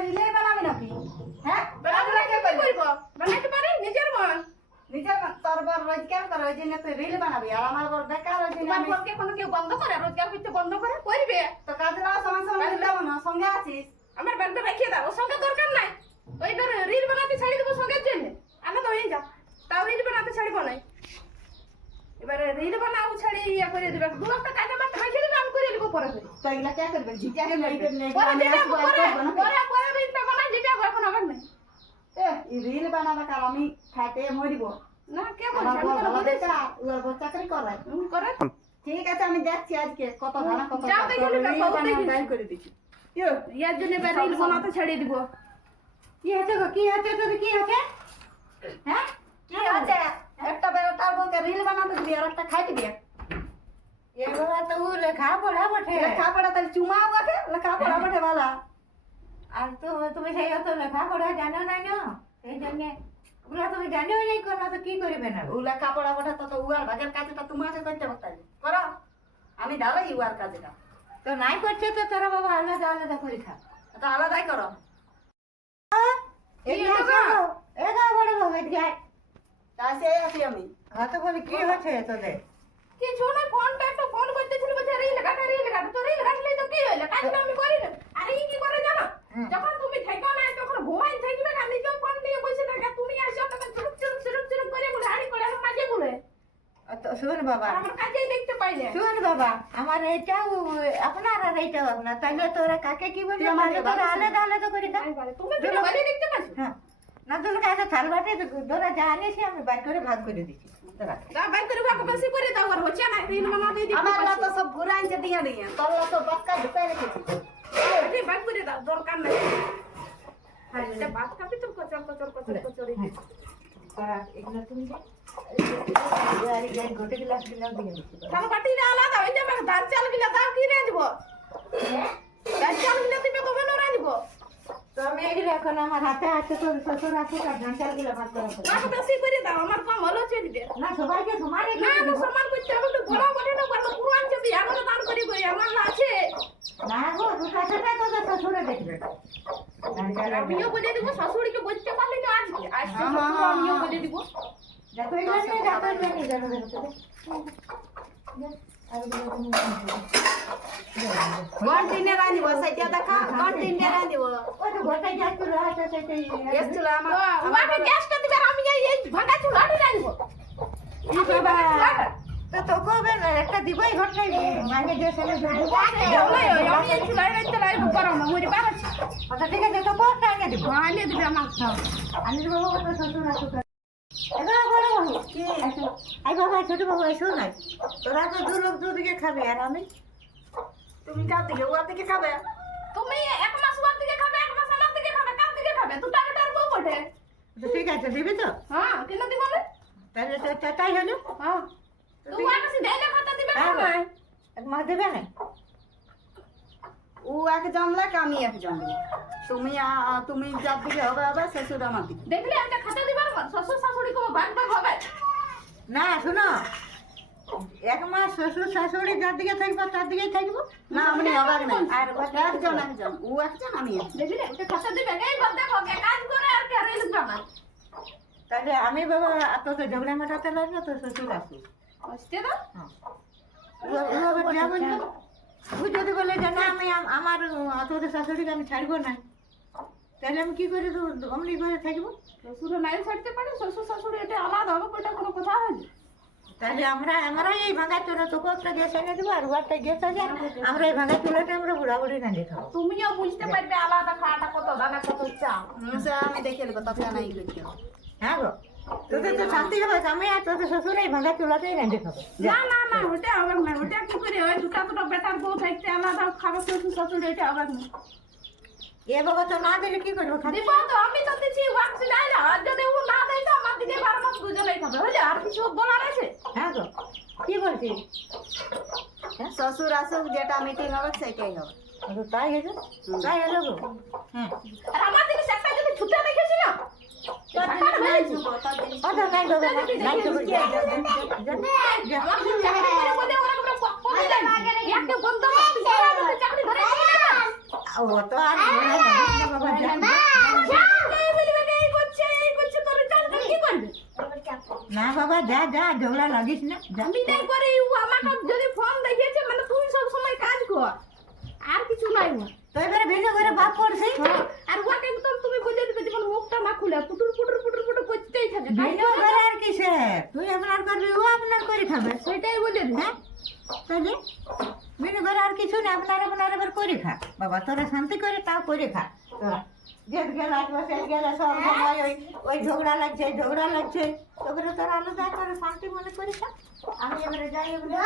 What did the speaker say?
Relay বানাবি নাকি? হ্যাঁ বানাবো কে করব বানাইতে পারি নিজের মন নিজের তোর বর রোজগার করে ওই জন্য তুই রিল বানাবি আর আমার বর বেকার ওই জন্য তোমার আমি বরকে কোনো কেউ বন্ধ করে রোজগার করতে বন্ধ করে করবে তো কাজে লাগা সময় সময় দিলাম না সঙ্গে আছিস আমার ব্যাগটা রেখে দাও ওর সঙ্গে দরকার নাই ওইবার রিল বানাতে ছাড়ি দেবো সঙ্গের জন্য আমি তো হয়ে যা তাও রিল বানাতে ছাড়িব নাই এবারে রিল বানাও ছাড়ি ইয়া করে দেবে দু একটা কাজে মাত্র রেখে দেবে আমি করে দেবো পরে করে তো এগুলা কে করবে জিজ্ঞা কে করবে পরে যেটা পরে রিলটা বানাই যেটা এখন আমার নাই এই রিল বানাবা কাল আমি খাইতে মরিব না কে আমার বলছে বর আমি ভালো বলেছি দেখা ওর বর চাকরি করে করে ঠিক আছে আমি দেখছি আজকে কত ধানা কত যাও দেখি রিল না, বানাও দেখি। বাইর করে দিচ্ছি ইয়ো ইয়ার জন্য এবার রিল বানাতে ছাড়িয়ে দিব কি হচ্ছে গো কি হচ্ছে তোর কি হচ্ছে হ্যাঁ কি হচ্ছে একটা বেটার বউকে রিল বানাতে দিবি আর একটা খাইতে দিবি এবার তো লেখা পড়া বটে লেখাপড়া তাহলে চুমা বটে লেখাপড়া বটে ভালা আর তো তুমি সেই অত লেখা পড়া জানো না না সেই জন্য ওগুলা তুমি জানিও নাই করো তো কি করবে না ও লেখাপড়া বটে তো উয়ার ভাগের কাজটা তোমাকে করতে পারতাম করো আমি দাঁড়াই উয়ার কাজটা তো নাই করছে তো তোরা বাবা আলাদা আলাদা করে খা এটা আলাদাই করো এগা বড় বাবা যায় তাই সে আছি আমি তো বলি কি হচ্ছে তোদের কিছু না ফোনটা একটু ফোন করতেছিল বলছে রিল কাটা তো রিল কাটলেই তো কি হইলো কাজটা আমি করি না আরে কি করে জানো যখন তুমি থাকো না তখন ঘুমাই থাকবে না নিজে ফোন দিয়ে বসে থাকে তুমি আসো তখন চুরুক চুরুক চুরুক চুরুক করে বলে হাড়ি করে আমার কাজে বলে তো শুন বাবা আমার কাজেই দেখতে পাইলে শুন বাবা আমার এটাও আপনার আর এইটাও আপনার তাহলে তোরা কাকে কি বলবি আমাকে তোরা আলাদা আলাদা করে খা তুমি ভিডিও করে দেখতে পাচ্ছ হ্যাঁ না তোর কাছে থাল বাটে তোরা যা আনিস আমি বাইর করে ভাগ করে দিচ্ছি তোরা যা বাইর করে ভাগ বেশি করে দাও আর হচ্ছে না রিল বানাতে দিতে আমার লা তো সব ঘুরাইছে দিয়ে নিয়ে তোর লা তো বাক্কা ঢুকাই রেখেছি পারছি বাইর করে দাও দরকার নাই হ্যাঁ এটা বাদ কাপি তো কচর কচর কচর কচর তোরা এগুলো তুমি গোটে গ্লাস দিয়ে দিচ্ছি থাল বাটিটা আলাদা হয়ে যাবে দাল চাল গিলা দাও কি রাঁধবো দাল চাল গিলা তুমি কবে না রাঁধবো তো আমি এগুলো এখন আমার হাতে আছে তোর শ্বশুর আছে তার ঝাঁচার গুলো ভাগ করা আমাকে বেশি করে দাও আমার কম হলো চলবে না সবাইকে সমানে না আমি সম্মান করতে হবে একটু বড় বড় না বড় পুরান চাবি আমারও দান করি করি আমার না আছে না গো দুটা সেটা তোদের শ্বশুরে দেখবে আমিও বলে দিব শাশুড়িকে বলতে পারলে তো আজকে আজকে শ্বশুর আমিও বলে দিব যত এগুলো নিয়ে যত এগুলো নিয়ে যাবে কন্টিনিউ রাঁধিব সেটা দেখা কন্টিনিউ রাঁধিব ওই তো গোটাই যাচ্ছিল হাতে সেটাই এসছিল আমার ওয়াকে গ্যাসটা দিবে আর আমি এই ভাঙা চুলাটি রাঁধব তো তো কবে না একটা দিবই ঘটাই মানে যে ছেলে আমি এই চুলাই রাঁধতে রাঁধব গরম না মরি পারছি আচ্ছা ঠিক আছে তো কোনটা আগে দিব আনিয়ে দিবে আমার আমি বাবু কত শ্বশুর আসুক এবার বড় বাবু কি আসো আই বাবা ছোট বাবু এসো নাই তোরা তো দু লোক দুদিকে খাবে আর আমি তুমি কার দিকে ওর দিকে খাবে তুমি এক মাস ওর দিকে খাবে এক মাস আমার দিকে খাবে কার দিকে খাবে দুটা বেটার বউ বটে তো ঠিক আছে দিবি তো হ্যাঁ কেন দিব না তাহলে তো তাই হলো হ্যাঁ তুমি আমাকে দেইলে খাতা দিবে না হ্যাঁ এক মাস দেবে না ও এক জমলাক আমি এক জমলাক তুমি যার দিকে হবে হবে শ্বশুর আমার দিকে দেখলে একটা খাতা দিবার মত শ্বশুর শাশুড়ি কো ভাগ ভাগ হবে না শোনো এক মাস শ্বশুর শাশুড়ি যার দিকে থাকবো তার দিকেই থাকবো না আমি হবে না আর একজন ও একজন আমি একজন দেখলে একটা খাতা দিবে এই ভাব দেখো কে কাজ করে আর কে রিল বানায় তাহলে আমি বাবা তোকে ঝগড়া মেটাতে লাগবে তো শ্বশুর আসুক বুঝতে দাও ও যদি বলে যে না আমি আমার তোদের শাশুড়িকে আমি ছাড়বো না তাহলে আমি কি করে অমনি করে থাকবো শ্বশুর নাই ছাড়তে পারে শ্বশুর শাশুড়ি এটা আলাদা হবে কোটা কোনো কথা হয়নি তাহলে আমরা এই ভাঙা চুলা তোকে একটা গ্যাস এনে দেবো আর একটা গ্যাস আছে আমরা এই ভাঙা চুলাটা আমরা বুড়া বুড়ি রাঁধে খাবো তুমিও বুঝতে পারবে আলাদা খাওয়াটা কত দানা কত চাল সে আমি দেখে নেবো তবে নাই করতে হবে হ্যাঁ গো তোদের তো শান্তি হবে আমি আর তোদের শ্বশুর এই ভাঙা চুলাটাই রাঁধে খাবো না ওটা হবে না ওটা কি করে ওই দুটা বেটার বউ থাকতে আলাদা খাবে শ্বশুর শাশুড়ি এটা হবে না এ বাবা তো না দিলে কি করবো খাবি দিব তো আমি তো দিচ্ছি ওয়াক্স যাই না আর যদি ও না দেয় তো আমার দিকে 12 মাস দুজনেই খাবে হলে আর কিছু বলার আছে হ্যাঁ গো কি বলছিস শ্বশুর আসুক যেটা মিটিং হবে সেটাই হবে তাই হলো গো হ্যাঁ আর আমার দিকে একটা যদি ছুটে রেখেছি না কথা নাই গো নাই তো আমার দিকে চাকরি করে বলে ওরা পুরো কমে যায় একটা বন্ধ চাকরি ধরে ও তো আর ঝগড়া লাগিস না বাবা, যা, যা, যা। এই বলবে যে এই করছে তোর চাল কি করবে? না বাবা, যা যা, ঝগড়া লাগিস না, যা। আমি নাই করে ও আমাকে যদি ফোন দেখিয়েছে মানে তুই সব সময় কাজ কর, আর কিছু নাই না। তো এবারে ভিন্ন করে বাপ করছি। হ্যাঁ, আর ওকে একদম তুমি বলে দিবে যেমন মুখটা না খুলে পুটুর পুটুর পুটুর পুটুর করতেই থাকে। ভিন্ন করে আর কিসে, তুই আপনার করবি, ও আপনার করে খাবে। সেটাই বলে দিবে। হ্যাঁ, তাহলে ভিন্ন করে আর কিছু না, আপনার আপনার এবার করে খা বাবা, তোরা শান্তি করে তাও করে খা। তোরা যেত গেল আসবো সে গেলে সব সময় ওই ঝগড়া লাগছে, তোকে তোরা আলাদা করে শান্তি মনে করে খা। আমি এবারে যাই, এবারে